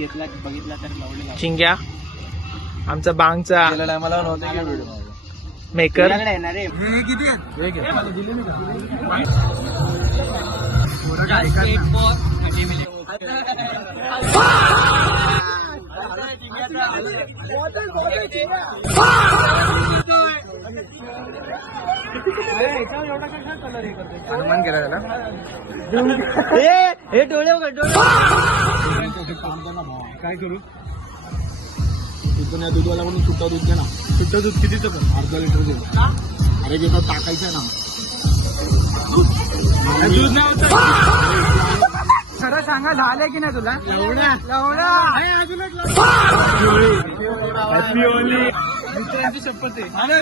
घेतला बघितला तर लावलेला चिंग्या आमचा बांगचा मला मेकर येणार रे हनुमान केला त्याला हे डोळे काय करू तिथून या दूधवाला म्हणून सुट्टा दूध दे ना. सुट्टा दूध कितीचं पण अर्धा लिटर दे. अरे घेतो टाकायचं ना दूध खरं सांगा झालंय की नाही तुला मित्रांची शपथ आहे. अरे